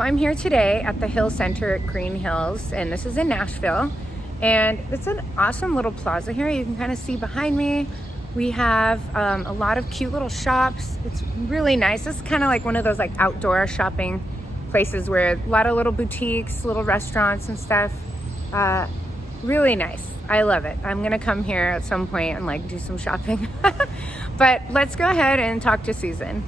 So I'm here today at the Hill Center at Green Hills, and this is in Nashville. And it's an awesome little plaza here. You can kind of see behind me. We have a lot of cute little shops. It's really nice. This is kind of like one of those like outdoor shopping places where a lot of little boutiques, little restaurants and stuff. Really nice. I love it. I'm gonna come here at some point and like do some shopping. But let's go ahead and talk to Susan.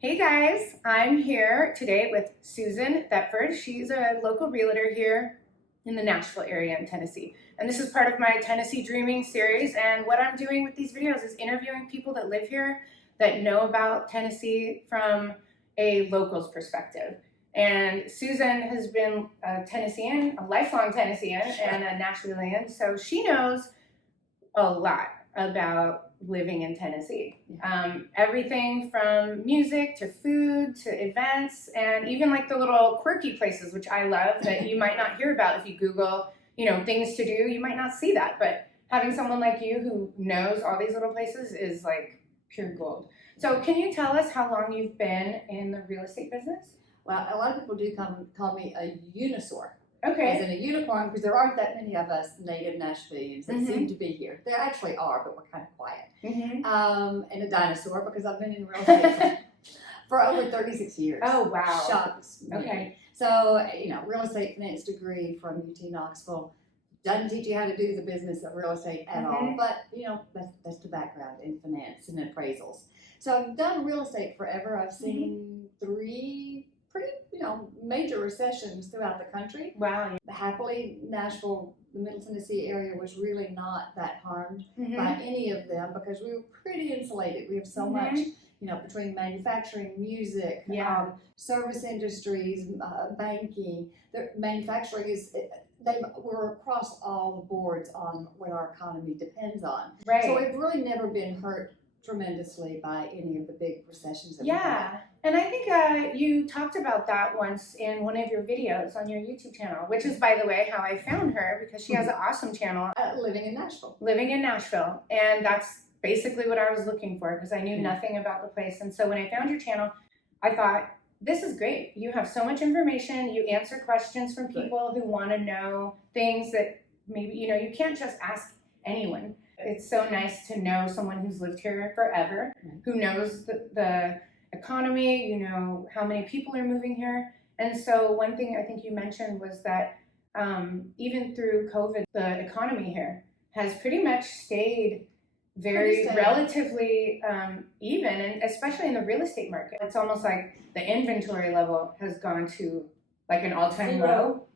Hey guys, I'm here today with Susan Thetford. She's a local realtor here in the Nashville area in Tennessee. And this is part of my Tennessee Dreaming series. And what I'm doing with these videos is interviewing people that live here that know about Tennessee from a local's perspective. And Susan has been a Tennessean, a lifelong Tennessean, and a Nashvilleian. So she knows a lot about living in Tennessee. Everything from music to food to events, and even like the little quirky places, which I love, that you might not hear about if you Google, things to do. You might not see that, but having someone like you who knows all these little places is like pure gold. So can you tell us how long you've been in the real estate business? Well, a lot of people do call me a unisaur. Okay. As in a unicorn, because there aren't that many of us native Nashvilleians that seem to be here. There actually are, but we're kind of quiet. And a dinosaur, because I've been in real estate for over 36 years. Oh, wow. Shocks me. Okay. So, real estate finance degree from UT Knoxville. Doesn't teach you how to do the business of real estate at all, but, that's the background in finance and appraisals. So I've done real estate forever. I've seen three pretty, major recessions throughout the country. Wow. Happily, Nashville, the Middle Tennessee area was really not that harmed by any of them because we were pretty insulated. We have so much, between manufacturing, music, service industries, banking. The manufacturing we're across all the boards on what our economy depends on. Right. So we've really never been hurt tremendously by any of the big recessions that we've had. And I think you talked about that once in one of your videos on your YouTube channel, which is, by the way, how I found her, because she has an awesome channel. Living in Nashville. Living in Nashville. And that's basically what I was looking for, because I knew nothing about the place. And so when I found your channel, I thought, this is great. You have so much information. You answer questions from people who want to know things that maybe, you can't just ask anyone. It's so nice to know someone who's lived here forever, who knows the economy, how many people are moving here. And so one thing I think you mentioned was that even through COVID, the economy here has pretty much stayed relatively even, and especially in the real estate market. It's almost like the inventory level has gone to like an all-time low.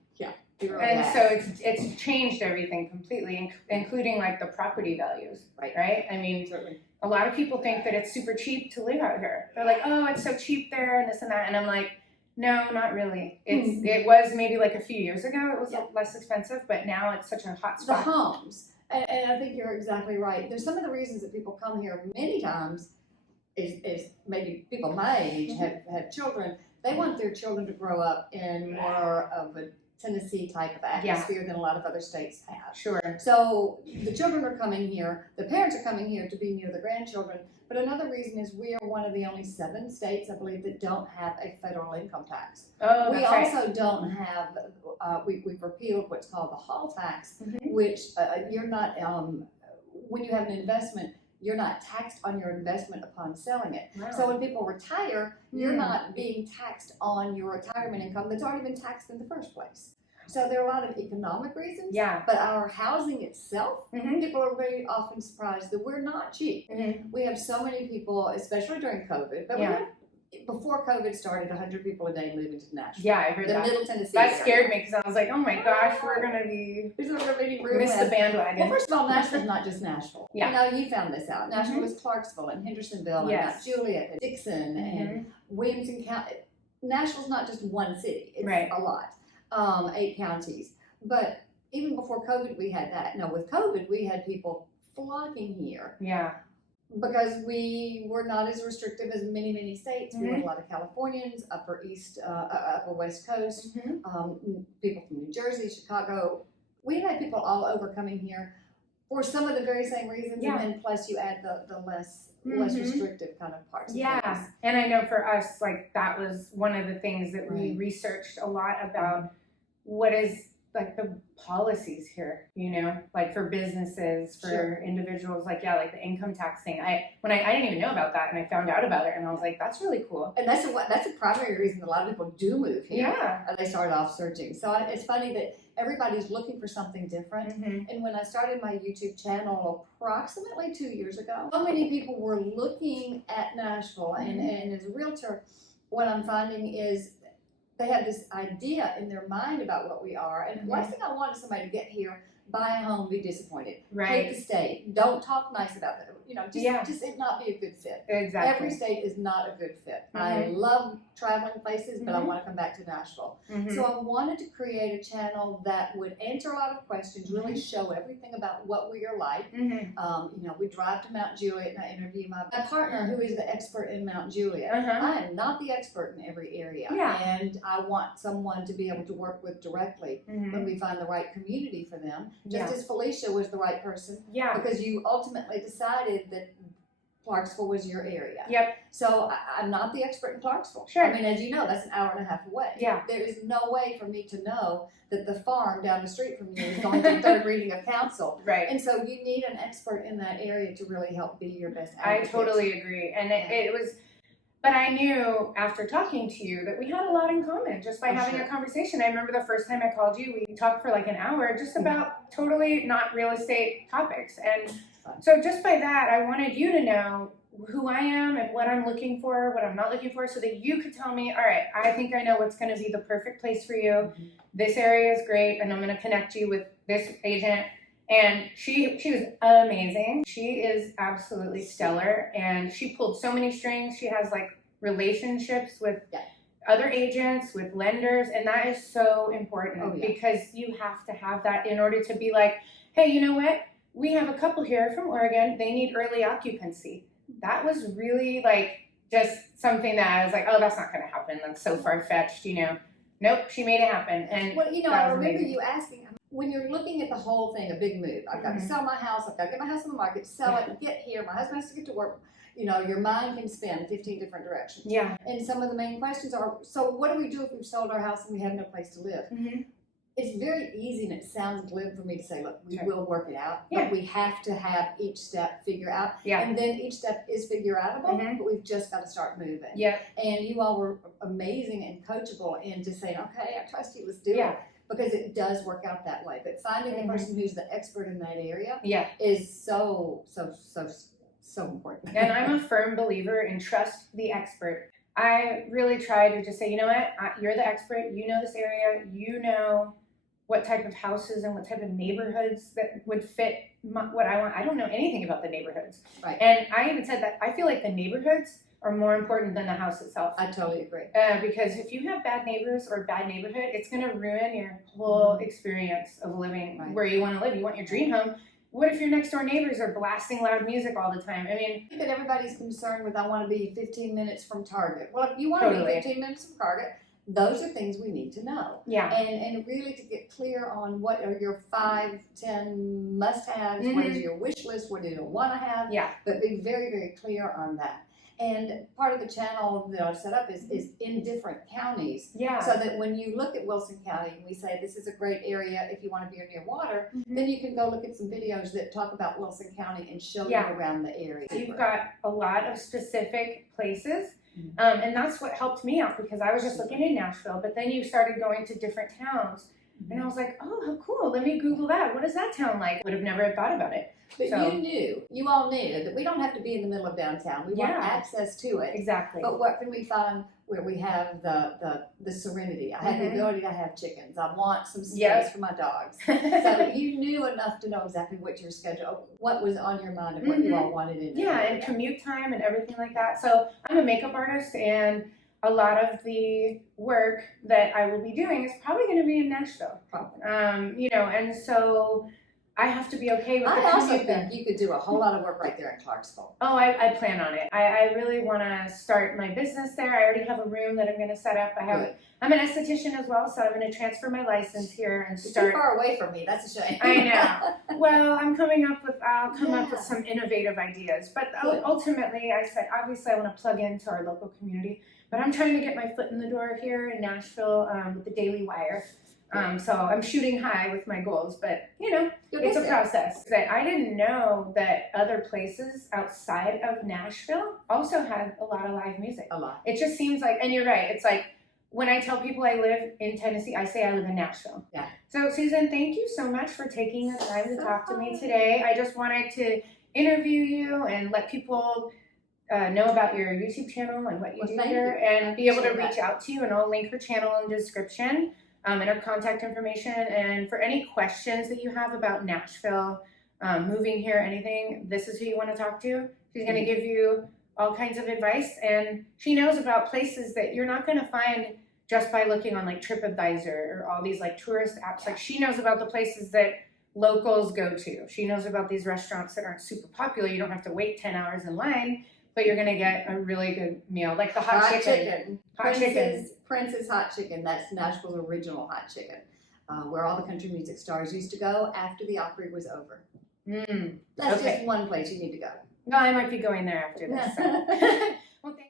And so it's changed everything completely, including like the property values, right? I mean, certainly. A lot of people think that it's super cheap to live out here. They're like, oh, it's so cheap there and this and that. And I'm like, no, not really. It was maybe like a few years ago, it was less expensive, but now it's such a hot spot. The homes, and I think you're exactly right. There's some of the reasons that people come here many times is maybe people my age have children. They want their children to grow up in more of a Tennessee type of atmosphere than a lot of other states have. Sure. So the children are coming here, the parents are coming here to be near the grandchildren, but another reason is we are one of the only 7 states, I believe, that don't have a federal income tax. Oh, we also don't have, we've repealed what's called the hall tax, which you're not, when you have an investment, you're not taxed on your investment upon selling it. Wow. So when people retire, you're not being taxed on your retirement income that's already been taxed in the first place. So there are a lot of economic reasons, but our housing itself, people are very often surprised that we're not cheap. We have so many people, especially during COVID, but we have, before COVID started, 100 people a day moving to Nashville. Yeah, I heard that. The Middle Tennessee area. That scared me, because I was like, oh my gosh, we're going to be miss the bandwagon. Well, first of all, Nashville's not just Nashville. You found this out. Nashville is Clarksville and Hendersonville and Mount Juliet and Dixon and Williamson County. Nashville's not just one city. It's a lot. 8 counties. But even before COVID, we had that. Now, with COVID, we had people flocking here. Because we were not as restrictive as many states. We had a lot of Californians, upper West Coast, people from New Jersey, Chicago. We've had people all over coming here for some of the very same reasons, Yeah. and then plus you add the less Mhm. restrictive kind of parts of Yeah, things. and I know for us, like that was one of the things that we Right. researched a lot about. What is like the policies here, like for businesses, for Sure. individuals, like like the income tax thing. I didn't even know about that, and I found out about it, and I was like, that's really cool. And that's a primary reason a lot of people do move here. Yeah. Or they start off searching. So it's funny that everybody's looking for something different. Mm-hmm. And when I started my YouTube channel approximately 2 years ago, so many people were looking at Nashville. And as a realtor, what I'm finding is they have this idea in their mind about what we are. And the last thing I want is somebody to get here, buy a home, be disappointed. Right. Hate the state. Don't talk nice about it. Just it not be a good fit. Exactly. Every state is not a good fit. Mhm. I love traveling places, but I Mhm. want to come back to Nashville. Mhm. So I wanted to create a channel that would answer a lot of questions, really show everything about what we are like. Mhm. We drive to Mount Juliet and I interview my partner who is the expert in Mount Juliet. Uh-huh. I am not the expert in every area. Yeah. And I want someone to be able to work with directly Mhm. when we find the right community for them. Yeah. Just as Felicia was the right person, Yeah. because you ultimately decided that Clarksville was your area. Yep. So I'm not the expert in Clarksville. Sure. I mean, as you know, that's an hour and a half away. Yeah. There is no way for me to know that the farm down the street from you is going to the third reading of council. Right. And so you need an expert in that area to really help be your best I advocate. totally agree. And it was, but I knew after talking to you that we had a lot in common just by having a conversation. I remember the first time I called you, we talked for like an hour just about totally not real estate topics. And so just by that, I wanted you to know who I am and what I'm looking for, what I'm not looking for, so that you could tell me, all right, I think I know what's going to be the perfect place for you. Mm-hmm. This area is great, and I'm going to connect you with this agent. And she was amazing. She is absolutely stellar, and she pulled so many strings. She has like relationships with other agents, with lenders, and that is so important because you have to have that in order to be like, hey, you know what? We have a couple here from Oregon. They need early occupancy. That was really like just something that I was like, oh, that's not going to happen. That's so far-fetched, Nope, she made it happen. And well, I remember you asking, when you're looking at the whole thing, a big move, I've got to sell my house, I've got to get my house on the market, sell it, get here, my husband has to get to work. Your mind can spin 15 different directions. Yeah. And some of the main questions are, so what do we do if we've sold our house and we have no place to live? Mm-hmm. It's very easy, and it sounds glib for me to say, look, we will work it out, but we have to have each step figure out. Yeah. And then each step is figure outable, but we've just got to start moving. Yeah. And you all were amazing and coachable in just saying, okay, I trust you, let's do it. Because it does work out that way. But finding the person who's the expert in that area is so important. And I'm a firm believer in trust the expert. I really try to just say, you know what, you're the expert, you know this area, you know what type of houses and what type of neighborhoods that would fit what I want. I don't know anything about the neighborhoods. Right. And I even said that I feel like the neighborhoods are more important than the house itself. I totally agree. Because if you have bad neighbors or a bad neighborhood, it's going to ruin your whole experience of living where you want to live. You want your dream home. What if your next door neighbors are blasting loud music all the time? I mean, I think that everybody's concerned with, I want to be 15 minutes from Target. Well, if you want to be 15 minutes from Target, those are things we need to know. Yeah. And really to get clear on what are your 5, 10 must-haves, what is your wish list, what do you want to have, but be very, very clear on that. And part of the channel that I've set up is in different counties. Yeah. So that when you look at Wilson County and we say this is a great area if you want to be near water, then you can go look at some videos that talk about Wilson County and show you around the area. You've got a lot of specific places. And that's what helped me out because I was just looking in Nashville, but then you started going to different towns. And I was like, oh, how cool. Let me Google that. What is that town like? Would have never thought about it. But you all knew that we don't have to be in the middle of downtown. We want access to it. Exactly. But what can we find where we have the serenity? I have the ability to have chickens. I want some space for my dogs. So you knew enough to know exactly what your schedule, what was on your mind and what you all wanted in there. And commute time and everything like that. So I'm a makeup artist and a lot of the work that I will be doing is probably going to be in Nashville. And so I have to be okay with the I also commute then. think you could do a whole lot of work right there in Clarksville. Oh, I plan on it. I really want to start my business there. I already have a room that I'm going to set up. Good. I'm an esthetician as well, so I'm going to transfer my license here and You're start. too far away from me. That's a shame. I know. Well, I'll come up with some innovative ideas. But Good. ultimately, I said, obviously, I want to plug into our local community. But I'm trying to get my foot in the door here in Nashville with the Daily Wire. So I'm shooting high with my goals, but You'll it's a get there. process. That I didn't know that other places outside of Nashville also had a lot of live music. A lot. It just seems like, and you're right, it's like when I tell people I live in Tennessee, I say I live in Nashville. Yeah. So Susan, thank you so much for taking the time to talk to me today. I just wanted to interview you and let people know about your YouTube channel and what you do here, and be able to reach out to you, and I'll link her channel in the description. And her contact information, and for any questions that you have about Nashville, moving here, anything, this is who you want to talk to. She's going to give you all kinds of advice, and she knows about places that you're not going to find just by looking on like TripAdvisor or all these like tourist apps. Like, she knows about the places that locals go to. She knows about these restaurants that aren't super popular. You don't have to wait 10 hours in line, but you're going to get a really good meal, like the hot chicken. Prince's Hot Chicken. That's Nashville's original hot chicken, where all the country music stars used to go after the Opry was over. That's just one place you need to go. No, I might be going there after this. So. Well, thank